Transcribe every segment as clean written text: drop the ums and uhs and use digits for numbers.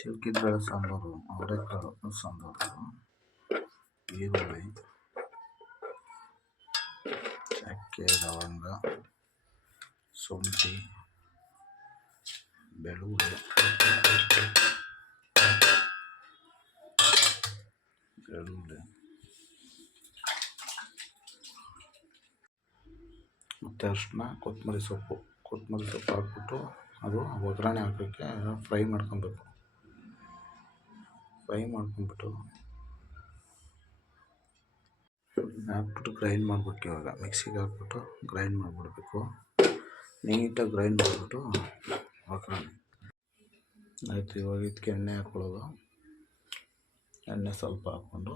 ಚಿಲ್ಕಿದ್ಬೇಳೆ ಸಾಂಬಾರು, ಅವರೆಕಾಳು ಸಾಂಬಾರು, ಈರುಳ್ಳಿ, ಚಕ್ಕೆ, ಲವಂಗ, ಶುಂಠಿ, ಬೆಳ್ಳುಳ್ಳಿ, ಮತ್ತು ಅರಿಶಿನ, ಕೊತ್ತಂಬರಿ ಸೊಪ್ಪು ಹಾಕ್ಬಿಟ್ಟು ಅದು ಒಗ್ಗರಣೆ ಹಾಕೋಕ್ಕೆ ಫ್ರೈ ಮಾಡ್ಕೊಬೇಕು. ಹಾಕ್ಬಿಟ್ಟು ಗ್ರೈಂಡ್ ಮಾಡ್ಬೇಕು. ಇವಾಗ ಮಿಕ್ಸಿಗೆ ಹಾಕ್ಬಿಟ್ಟು ಗ್ರೈಂಡ್ ಮಾಡಿಬಿಡ್ಬೇಕು. ನೀಟಾಗಿ ಗ್ರೈಂಡ್ ಮಾಡಿಬಿಟ್ಟು ಒಗ್ಗರಣೆ ಆಯಿತು. ಇವಾಗ ಇದಕ್ಕೆ ಎಣ್ಣೆ ಹಾಕ್ಕೊಳ್ಳೋದು. ಎಣ್ಣೆ ಸ್ವಲ್ಪ ಹಾಕ್ಕೊಂಡು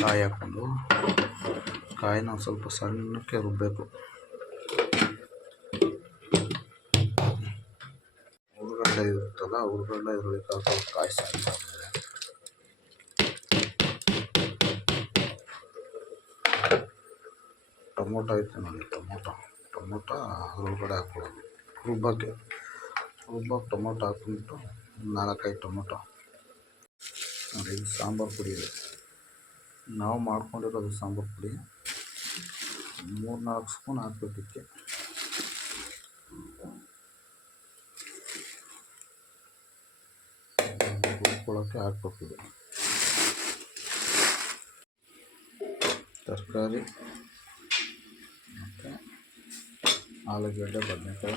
ಕಾಯಿ ಹಾಕ್ಕೊಂಡು ಕಾಯಿನ ಸ್ವಲ್ಪ ಸಣ್ಣಕ್ಕೆ ರುಬ್ಬಬೇಕು. ಉಳ್ಳಾಗಡ್ಡೆ ಇರುತ್ತಲ್ಲ, ಉಳ್ಳಾಗಡ್ಡೆ ಇದರಲ್ಲಿ ಸ್ವಲ್ಪ ಕಾಯಿ ಸಣ್ಣ ಟೊಮೊಟೊ ಐತೆ ನೋಡಿ, ಟೊಮೊಟೊ ಒಳಗಡೆ ಹಾಕ್ಕೊಳ್ಳೋದು. ರುಬ್ಬಕ್ಕೆ ಟೊಮೊಟೊ ಹಾಕ್ಬಿಟ್ಟು 4-5 ಟೊಮೊಟೊ ನೋಡಿ. ಇದು ಸಾಂಬಾರು ಪುಡಿ ಇದೆ, ನಾವು ಮಾಡ್ಕೊಂಡಿರೋದು ಸಾಂಬಾರು ಪುಡಿ. 3-4 ಸ್ಪೂನ್ ಹಾಕ್ಬೇಕಿಕ್ಕೆ. ರುಬ್ಕೊಳ್ಳೋಕ್ಕೆ ಹಾಕ್ಬೇಕು. ಇದು ತರಕಾರಿ ಮತ್ತು ಆಲೂಗಡ್ಡೆ, ಬದನೆಕಾಯಿ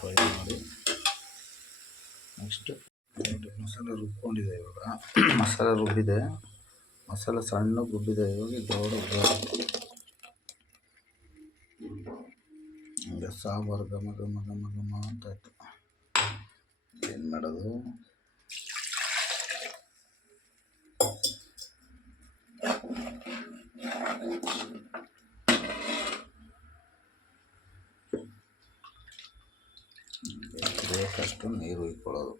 ಫ್ರೈ ಮಾಡಿ ನೆಕ್ಸ್ಟ್ ಮಸಾಲೆ ರುಬ್ಕೊಂಡಿದೆ. ಇವಾಗ ಮಸಾಲೆ ರುಬ್ಬಿದೆ, ಮಸಾಲೆ ಸಣ್ಣಗೆ ರುಬ್ಬಿದೆ. ಇವಾಗ ಈಗ ಸಾಂಬಾರು ಘಮ ಅಂತಾಯಿತು. ಏನು ಮಾಡೋದು? ಬೇಕಷ್ಟು ನೀರು ಇಟ್ಕೊಳ್ಳೋದು.